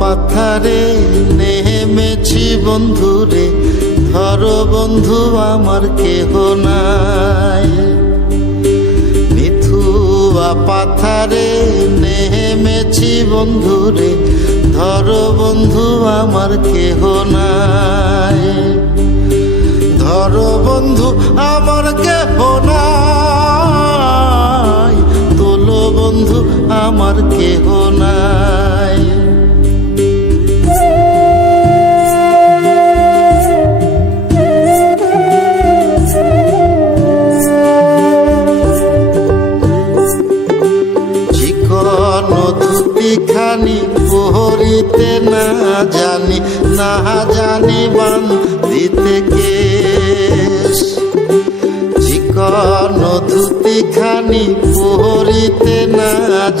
পাথারে নেমেছি বন্ধুরে, ধরো বন্ধু আমার কেহ নাই। নিথুয়া পাথারে নেমেছি বন্ধুরে, ধরো বন্ধু আমার কেহ নাই। ধরো বন্ধু আমার কেহ নাই, তোলো বন্ধু আমার কেহ নাই। চিকন ধুতিখানি পহরিতে না জানি, না জানি বান্ধিতে কেশ। চিকন ধুতিখানি পহরিতে না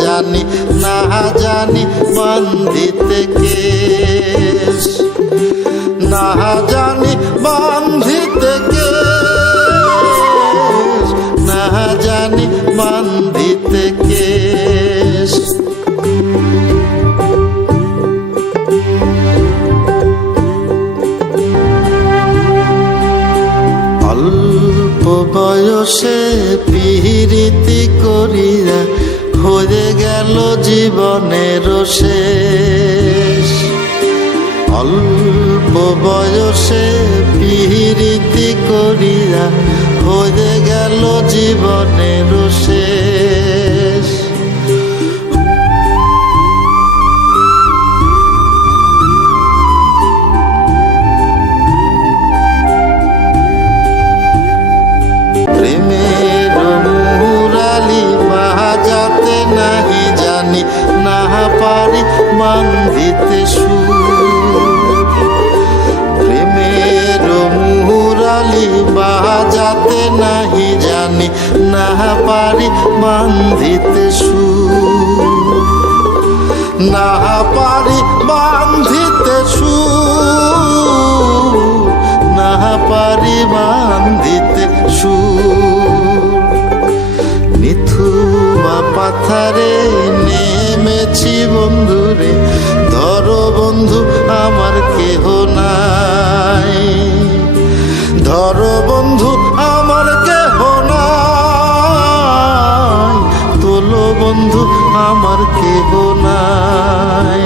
জানি, না জানি বান্ধিতে কেশ। না জানি বান্ধিতে কেশ, না জানি বান্ধিতে কেশ। অল্প বয়সে পিরিতি করিয়া হয়ে গেল জীবনের শেষ। অল্প বয়সে পিরিতি করিয়া হয়ে গেল জীবনের শেষ। প্রেমের মুরালি বাজাতে নাহি জানি, না পারি বান্ধিতে সুর। প্রেমের মুরালি বাজাতে নাহি জানি, না পারি বান্ধিতে সুর। না পারি বান্ধিতে সুর, না পারি বান্ধিতে সুর। নিথুয়া পাথারে নেমেছি বন্ধুরে, ধরো বন্ধু আমার কেহ নাই। ধরো বন্ধু আমার কেহ নাই, তোলো বন্ধু আমার কেহ নাই।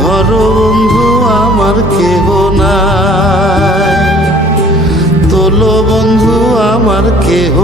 ধরো বন্ধু আমার কেহ নাই, তোলো বন্ধু আমার কেহ